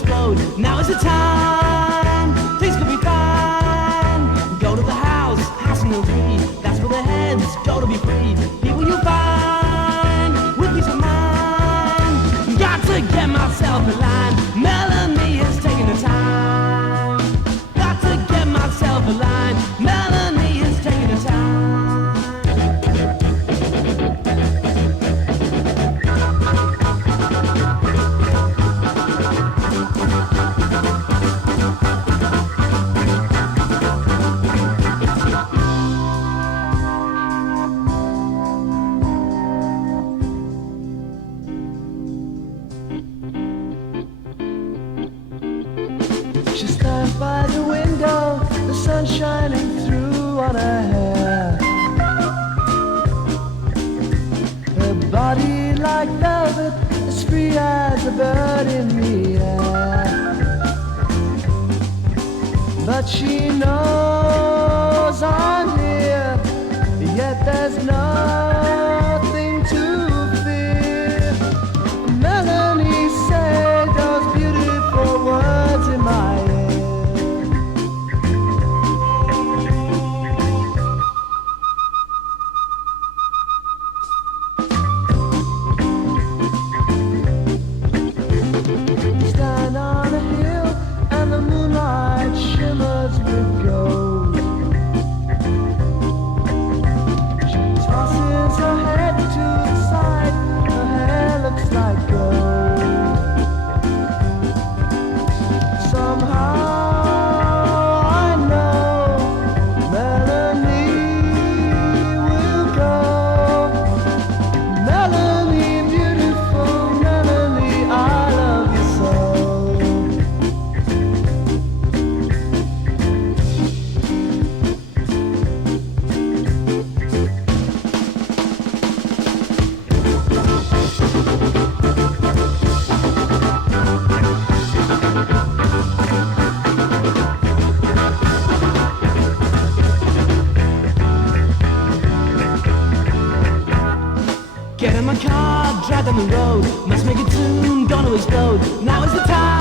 explode. Now is the time, things could be fine. Go to the house in the tree. That's where the heads go to be free. People you find with peace of mind. Got to get myself in line. Melanie is taking the time. Got to get myself in line. Melanie is taking the time. She stands by the window, the sun shining through on her hair. Her body like velvet, as free as a bird in the air. But she knows I'm here, yet there's nothing to fear. Melanie said those beautiful words in my ear. Stand on a hill and the moonlight shimmers with gold. She tosses her head to the side, her hair looks like gold. Somehow I know Melanie will go. Melanie, beautiful Melanie, I love you so. Get in my car, drive down the road. Must make a tune, gonna explode. Now is the time.